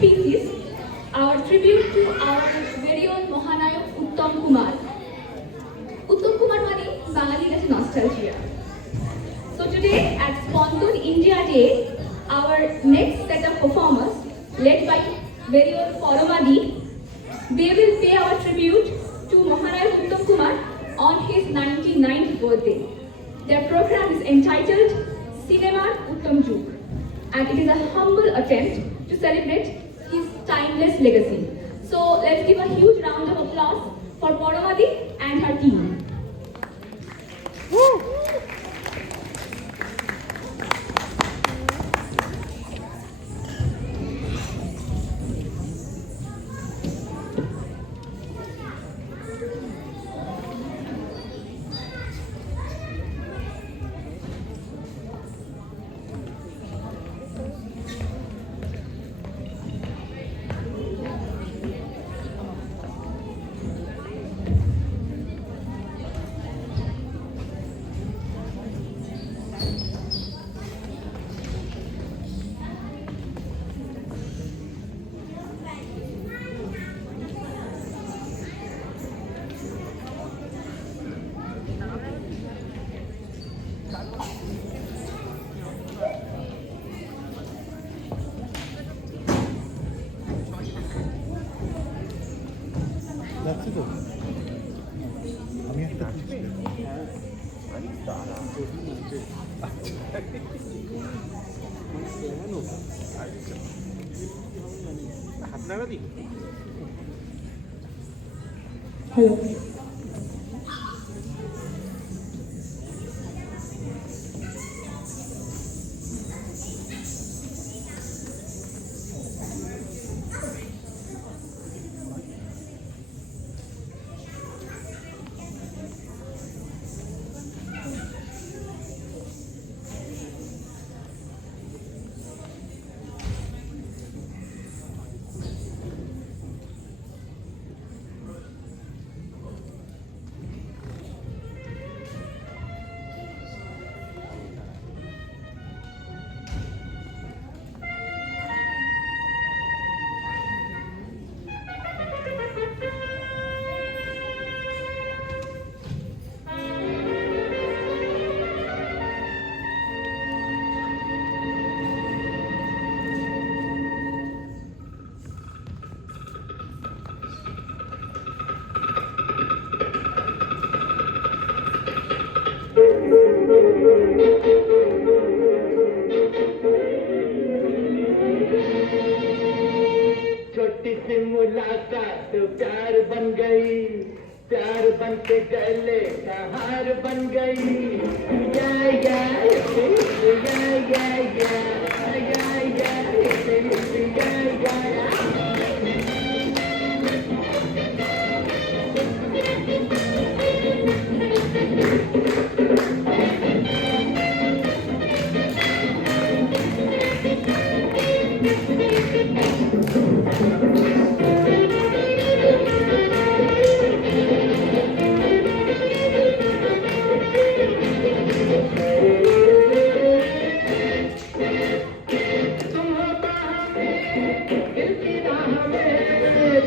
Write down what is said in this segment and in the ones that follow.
species, our tribute to our very own Mahanayak Uttam Kumar. Uttam Kumar mane Bangali kache nostalgia. So today at Sponsored India Day, our next set of performers, led by very own Poromadi, they will pay our tribute to Mahanayak Uttam Kumar on his 99th birthday. Their program is entitled Cinema Uttam Juk, and it is a humble attempt to celebrate his timeless legacy. So let's give a huge round of applause for Poromadi and her team. Woo! যাচ্ছি তো আমি একটা হাত লাগা দিই। Hello. छोटी सी मुलाकात प्यार बन गई, प्यार बन के गले का हार बन गई। या या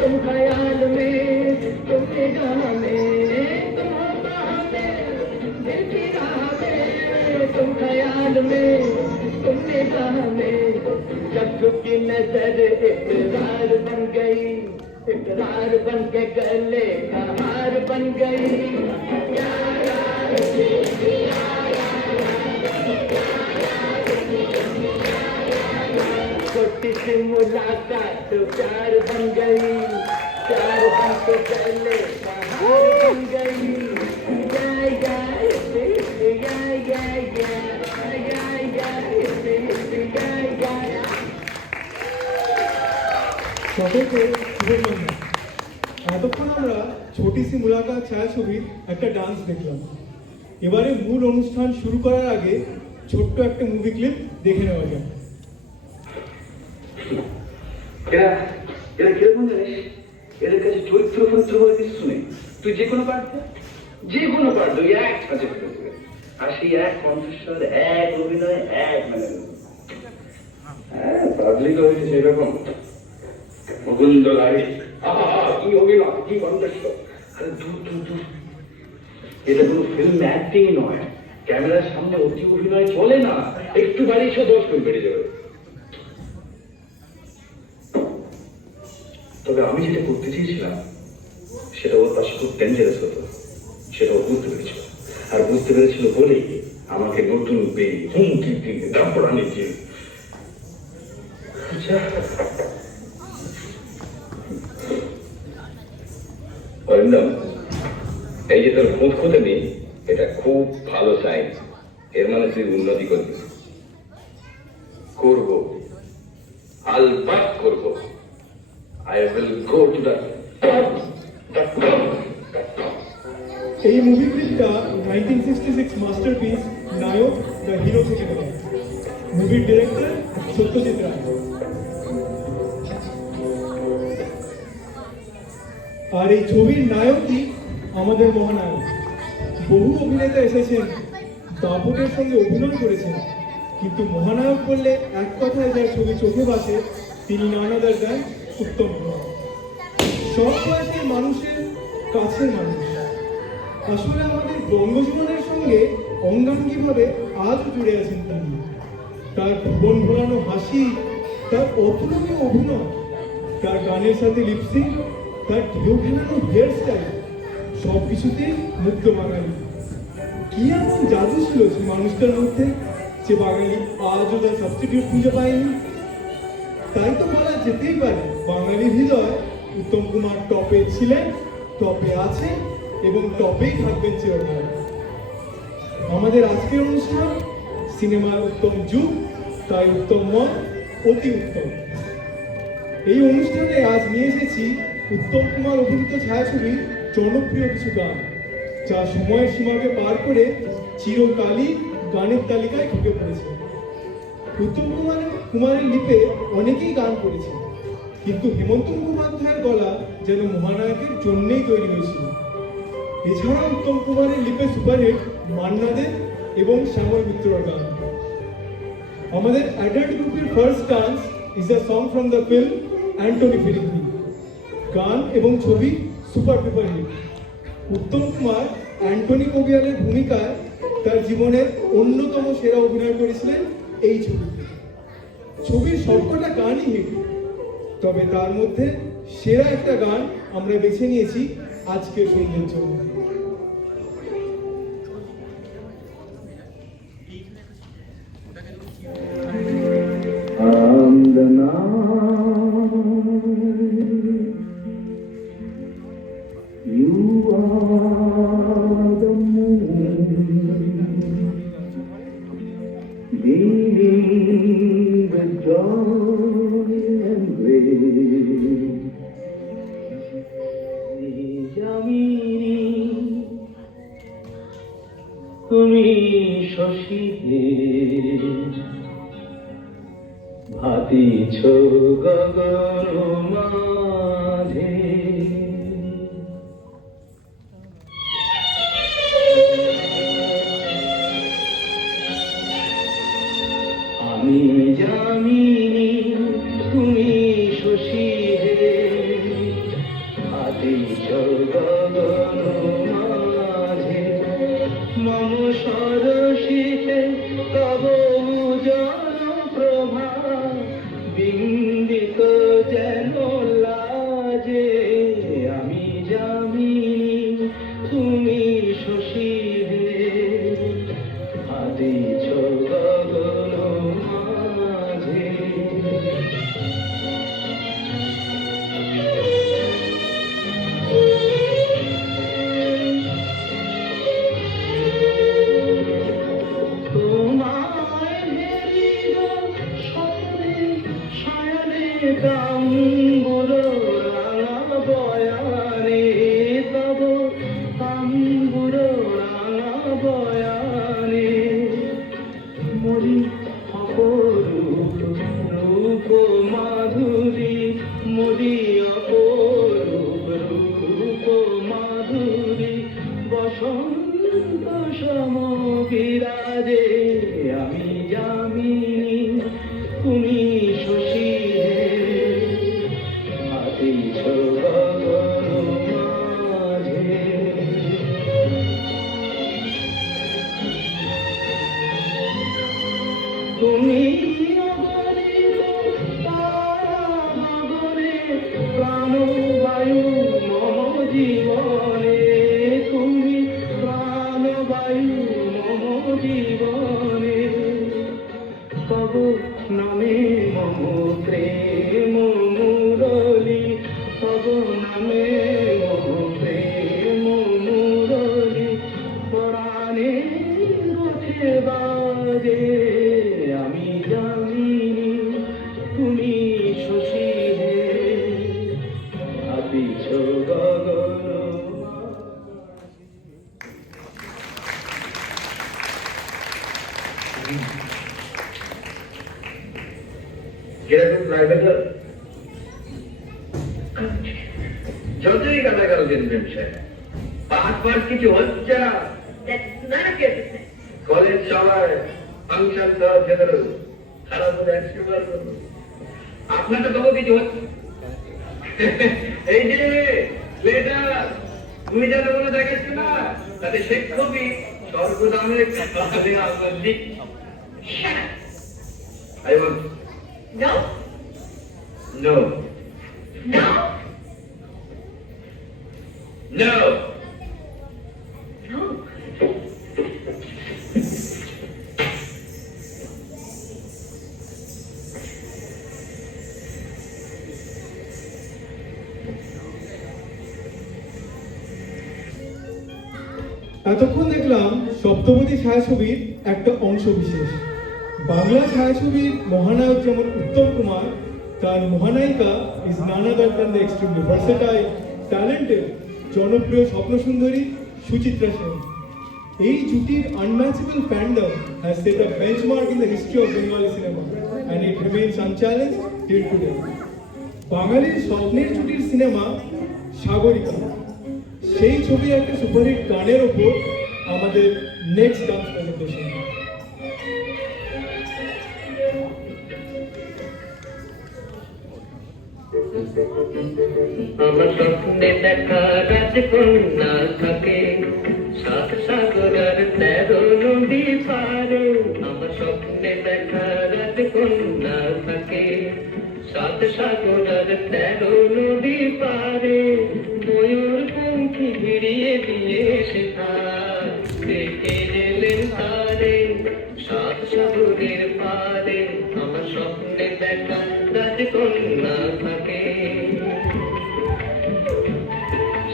तुम ख्याल में, तुम निगाह में, तुम बाह में, दिल की राह में, तुम ख्याल में, तुम निगाह में, जब झुकी नजर इकरार बन गई, इकरार बन के गले का हार बन गई। छोटी सी मुलाकात प्यार बन गई, प्यार बन के गले का हार बन गई। সকলকে শুভ সন্ধ্যা। এতক্ষণ আমরা ছোটি সি মুলাকাত ছায়াছবির একটা ডান্স দেখলাম। এবারে মূল অনুষ্ঠান শুরু করার আগে ছোট্ট একটা মুভি ক্লিপ দেখে নেওয়া যাক। এরা এরা কিরকম জানিস, এদের কাছে চরিত্র ফরিত্র বলে কিছু নেই। তুই যে কোনো পার্ট ওই এক সাথে ফেলেছে, আর সেই এক কণ্ঠস্বর, এক অভিনয়, এক মানে হ্যাঁ পাবলিক হয়েছে সেরকম। মুকুন্দ লাগে, কি অভিনয়, কি কণ্ঠস্ব। আরে দূর দূর দূর, এটা কোনো ফিল্ম অ্যাক্টিং নয়, ক্যামেরার সামনে অতি অভিনয় চলে না, একটু বাড়িয়ে 10 গুণ বেড়ে যাবে। তবে আমি যেটা করতে চেয়েছিলাম সেটা ওর পাশে খুব ডেঞ্জারাস হতো, সেটা ও বুঝতে পেরেছিল, আর বুঝতে পেরেছিল বলেই আমাকে নতুন হুমকি দিয়ে দাপড়ানি দিয়ে। আচ্ছা অরিন্দম, এই যে তোর খুঁত খুঁতে নেই, এটা খুব ভালো সাইন। এর মানে তুই উন্নতি করবি। করবো, আলবাত করবো। I will go to the top. এই মুভি ক্লিপটা 1966 মাস্টারপিস নায়ক দ্য হিরো থেকে নেওয়া। মুভির ডিরেক্টর সত্যজিৎ রায়। আর এই ছবির নায়কই আমাদের মহানায়ক। বহু অভিনেতা এসেছেন, দাপটের সঙ্গে অভিনয় করেছেন, কিন্তু মহানায়ক বললে এক কথায় যার ছবি চোখে ভাসে তিনি নান আদার দেন উত্তম কুমার। সব বয়সের মানুষের কাছের মানুষ। আসলে আমাদের বঙ্গজীবনের সঙ্গে অঙ্গাঙ্গিভাবে আজও জুড়ে আছেন তিনি। তার ভুবন ভোলানো হাসি, তার অতুলনীয় অভিনয়, তার গানের সাথে লিপসিং, তার ঢেউ খেলানো হেয়ার স্টাইল, সব কিছুতেই মুগ্ধ বাঙালি। কি এমন জাদু ছিল সে মানুষটার মধ্যে যে বাঙালি আজও তার সাবস্টিটিউট খুঁজে পায়নি? তাই তো বলা যেতেই পারে বাঙালির হৃদয় উত্তম কুমার টপে ছিলেন, টপে আছেন এবং টপেই থাকবেন চিরকাল। আমাদের আজকের অনুষ্ঠান সিনেমার উত্তম যুগ, তাই উত্তম মন, অতি উত্তম। এই অনুষ্ঠানে আজ নিয়ে এসেছি উত্তম কুমার অভিনীত ছায়াছবির জনপ্রিয় কিছু গান, যা সময়ের সীমাকে পার করে চিরকালই গানের তালিকায় ঢুকে পড়েছে। উত্তম কুমারের লিপে অনেকেই গান করেছে, কিন্তু হেমন্ত মুখোপাধ্যায়ের গলা যেন মহানায়কের জন্যেই তৈরি হয়েছিল। এছাড়া উত্তম কুমারের লিপে সুপারহিট মান্না দে এবং শ্যামল মিত্রর গান। আমাদের অ্যাডাল্ট গ্রুপের first dance is a song from the film Antony ফিলিপি। গান এবং ছবি super duper hit. Uttam Kumar Antony কোবিয়ালের ভূমিকায় তার জীবনের অন্যতম সেরা অভিনয় করেছিলেন এই ছবিতে। ছবির সবকটা গানই হিট, তবে তার মধ্যে সেরা একটা গান আমরা বেছে নিয়েছি আজকের সন্ধ্যের জন্য। তুমি শশী ভাতিছ গগন মাঝে, আমি জানি তুমি শশী ভাতিছ গগন মাঝে, মম সরসিতে তব উজ্জ্বল প্রভা বিন্দিত যেন লাজে, আমি জানি তুমি শশী ভাতিছ গগন মাঝে। তাম্বুর রাঙা বয়ানে তব তাম্বুর রাঙা বয়ানে, মরি অপরূপ রূপ মাধুরী, মরি অপরূপ রূপ মাধুরী, বসন্ত সম বিরাজে, আমি জানি তুমি শশী যতই গালাগাল দিন ব্যবসায় পাট কিছু হচ্ছে না। কলেজ চলায় ফাংশন দেওয়া ভেতরে খারাপ হলে একবার আপনার তো তবু কিছু হচ্ছে। এই যে লেটার তুমি যেন কোনো দেখাচ্ছ না, তাতে সে খুবই স্বর্গদানের আপনার দিক। I want No, no, no, no. no. এতক্ষণ দেখলাম সপ্তপদী ছায়াছবির একটা অংশ বিশেষ। বাংলা ছায়াছবির মহানায়ক যেমন উত্তম কুমার, তার মহানায়িকা is none other than the extremely versatile, talented, জনপ্রিয় স্বপ্নসুন্দরী সুচিত্রা সেন। এই জুটির unmatchable fandom has set a benchmark in the history of Bengali cinema and it remains unchallenged till today. বাঙালির স্বপ্নের জুটির সিনেমা সাগরিকা, সেই ছবি একটা সুপারহিট গানের ওপর আমাদের নেক্সট ডান্স প্রেজেন্টেশন। আমার স্বপ্নে দেখা রাজকন্যা থাকে সাত সাগরের 13 নদী পারে। আমার স্বপ্নে দেখা রাজকন্যা থাকে সাত সাগরের 13 নদী পারে। ময়ূর পঙ্খী ভিড়িয়ে দিয়ে সেটা দেখে এলেন তারে সাত সাগরের পারে। আমার স্বপ্নে দেখা রাজকন্যা থাকে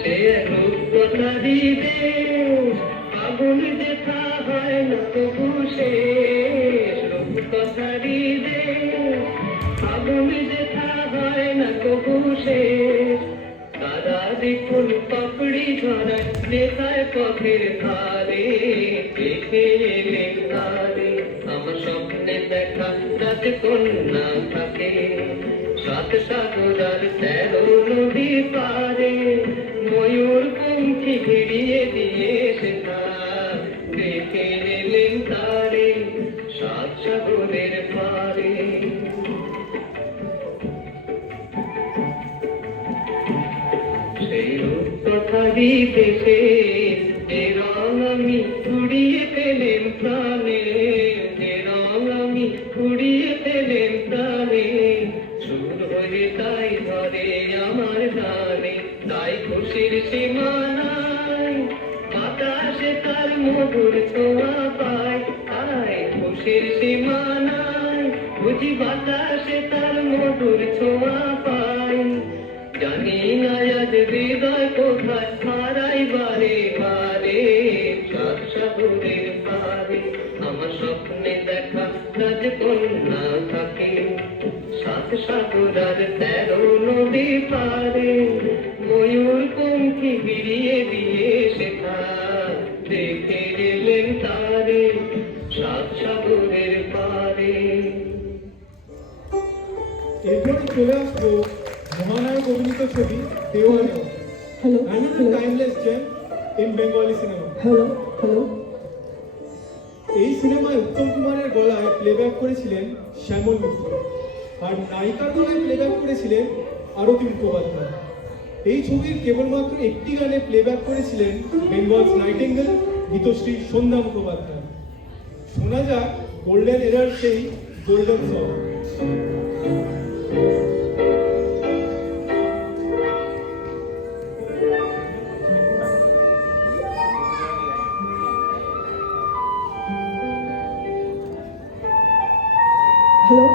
সে রূপকথারি দেশ, আগুন দেখা হয় না তবু শেষ। রূপকথারি দেশ, আগুন দেখা হয় না তবু শেষ। তারা দেখুন পাপড়ি ঝরা নেতায় পথের ধারে দেখে এলেন তারে। আমার স্বপ্নে দেখা রাজকন্যা থাকে সাত সাগরার 13 নদী পারে। ময়ূর পঙ্খী ভিড়িয়ে দিয়ে সেটা দেখে এলেন তারে সাত সাগরের পারে। সেই রূপকথারি দেশে যে রং আমি কুড়িয়ে পেলেন প্রাণে, যে রং আমি কুড়িয়ে পেলেন প্রাণে। সুর হয়ে তাই ধরে আমার গানে, তাই খুশির সীমা নাই। বাতাসে তার মধুর ছোঁয়া পায়, তাই খুশির সীমা নাই। বুঝি বাতাসে তার মধুর ছোঁয়া পায়। জানি না আজ হৃদয় কোথায় হারাই বারে বারে সাত সাগরের পারে। আমার স্বপ্নে দেখা রাজকন্যা থাকে সাত সাগরার 13 নদী পারে। ময়ূর পঙ্খী ভিড়িয়ে দিয়ে সেটা দেখে গেলেন তারে সাত সাগরের পারে। এরপর চলে আসবো মহানায়ক অভিনীত ছবি দেওয়ানি, another timeless gem in Bengali cinema. এই সিনেমায় উত্তম কুমারের গলায় প্লেব্যাক করেছিলেন শ্যামল মিত্র, আর নায়িকার গলায় প্লেব্যাক করেছিলেন আরতি মুখোপাধ্যায়। এই ছবির কেবলমাত্র একটি গানে প্লেব্যাক করেছিলেন বেঙ্গলস নাইটিঙ্গেল গীতশ্রী সন্ধ্যা মুখোপাধ্যায়। শোনা যাক গোল্ডেন এরার সেই গোল্ডেন সং। Hello?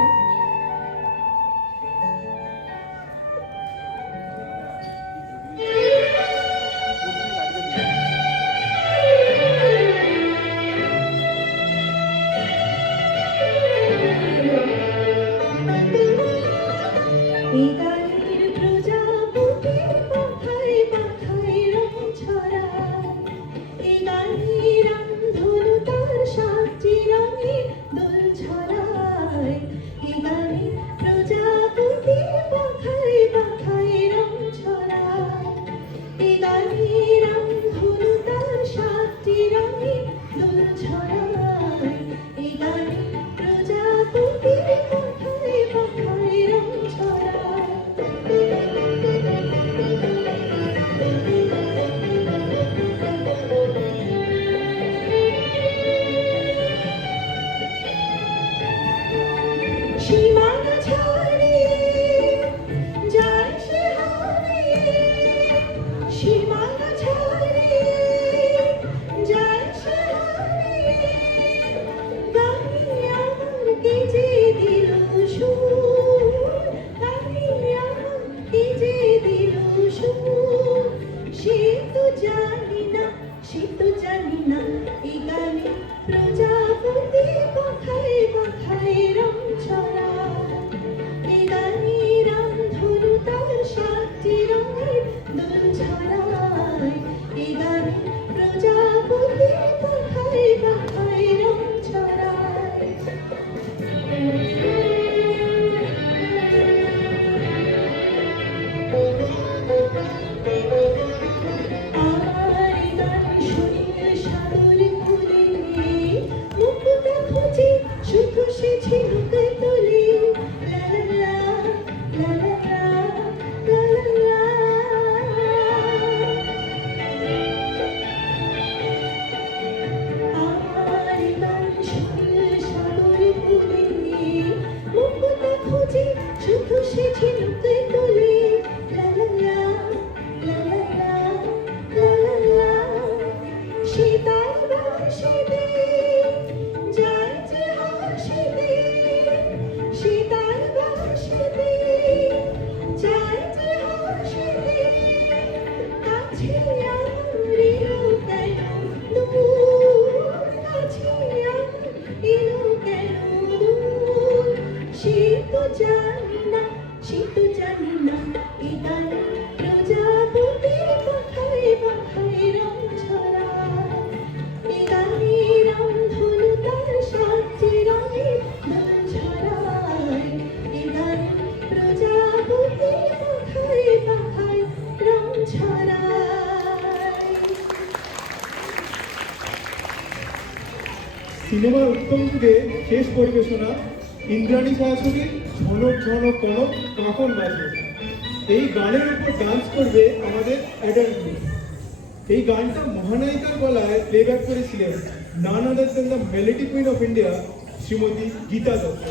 জানি না সে তো জানি না এই গানে প্রজাপতি কথায় কথায় রং ছড়ায় এই গানে রামধনু তার সাতটি রঙের দোল ছড়ায় এই গানে প্রজাপতি কথায় কথায় রং ছড়ায় আমার গান শুনিয়ে সাগর খুলে মুকুটা খুঁজে শুধু সে ঝিনুকে তোলে লা লা লা লা লা লা লা আমার গান শুনিয়ে সাগর খুলে মুকুটা খুঁজে শুধু সে ঝিনুকে তোলে লা লা লা লা লা লা লা লা সীতার বাঁশিতে যায় যে হাসিতে সীতার বাঁশিতে যায় যে হাসিতে কাছে আমার এলো কেন দূর কাছে আমার এলো কেন দূর সে তো জানি না সে তো জানি না এই গানে প্রজাপতি কথায় কথায় রং ছড়ায় এই গানে রামধনু তার সাতটি রঙের দোল ছড়ায় এই গানে প্রজাপতি কথায় কথায় রং ছড়ায় সিনেমার উত্তম যুগে শেষ পরিবেশনা ইন্দ্রাণী ছায়াছবির ঝনক ঝনক কনক কাঁকন বাজবে। এই গানের উপর ডান্স করবে আমাদের অ্যাডাল্ট গ্রুপ। এই গানটা মহানায়িকার গলায় প্লেব্যাক করেছিলেন none other than the melody queen of India Shrimati Geeta Dutt.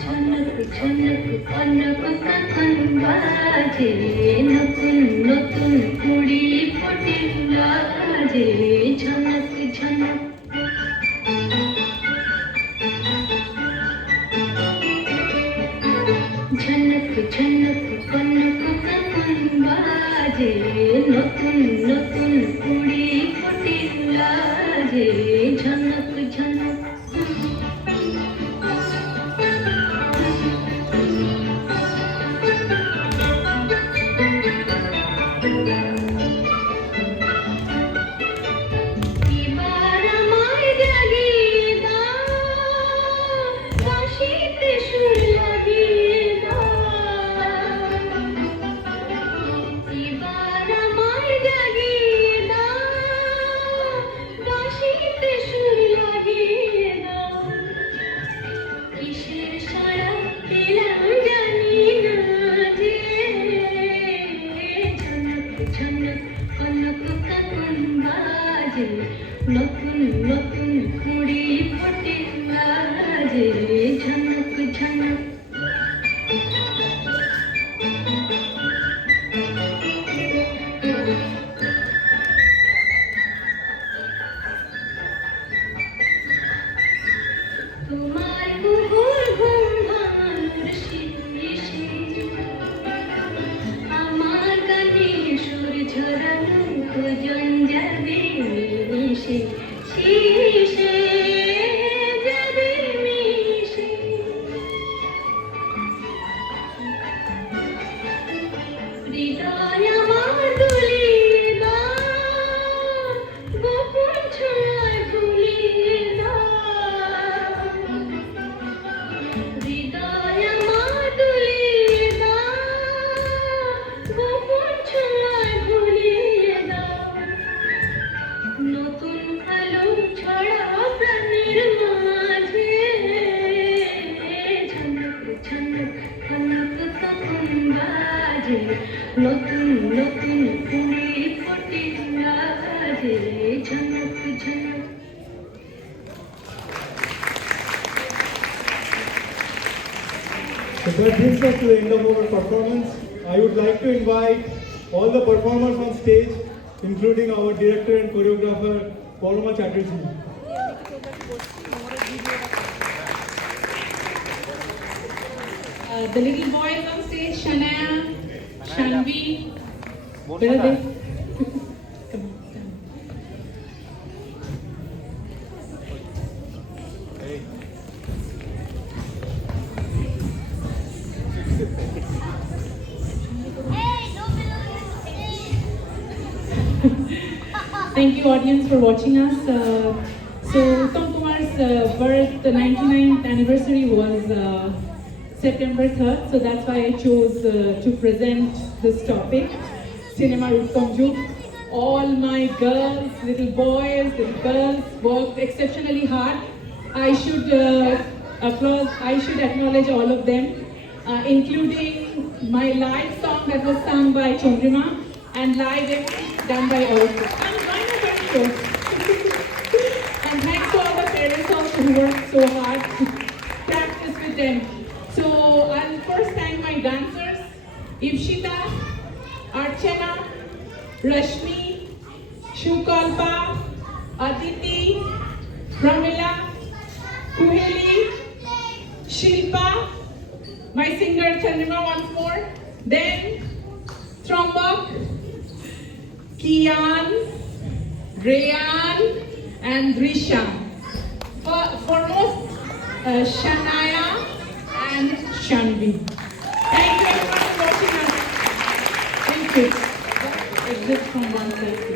ঝনক ঝনক কনক কাকন বাজে নতুন নতুন কুড়ি ফোটে লাজে ঝনক ঝনক ঝনক ঝনক কনক কাকন বাজে নতুন নতুন কুড়ি ফোটে লাজে ঝনক ঝনক এবার আমায় জাগিয়ে দাও বাঁশিতে সুর লাগিয়ে দাও এবার আমায় জাগিয়ে দাও বাঁশিতে সুর লাগিয়ে দাও কিসের সারা পেলাম জানি না যে ঝনক ঝনক কনক কাকন বাজে নতুন নতুন কুড়ি ফোটে লাজে ঝনক ঝনক তোমার কুকুর ঘুম ভাঙানোর শেষে আমার গানে সুর ঝরানো ভোজন যাবে মিশে শীষে যাবে মিশে হৃদয় আমার দুলিয়ে দাও গোপন ছোঁয়ায় ভুলিয়ে দাও হৃদয় আমার দুলিয়ে দাও গোপন ছোঁয়ায় ভুলিয়ে দাও নতুন আলো ছড়া প্রাণের মাঝে ঝনক ঝনক কনক কাকন বাজে নতুন নতুন কুড়ি ফোটে লাজে Jhanak Jhanak So that brings us to the end of our performance. I would like to invite all the performers on stage, including our director and choreographer, Paloma Chatterjee. The little boys on stage, Shania, Shanvi, where are they? Come on, come. Thank you, audience, for watching us. So, Uttam Kumar's birth, the 99th anniversary was September 3rd, so that's why I chose to present this topic, Cinema Uttam Juk. All my girls, little boys, little girls worked exceptionally hard. I should acknowledge all of them, including my live song that was sung by Chandrima and live MV done by all of them. And thanks to all the parents also who worked so hard to practice with them. So I'll first thank my dancers, Ivshita, Archana, Rashmi, Shukalpa, Aditi, Pramila, Kuheli, Shilpa, my singer Chandrima once more, then Trombok, Kian, Rayan, and Drisha. Foremost, Shania and Shanvi. Thank you everyone for watching us. Thank you. Exit from one side.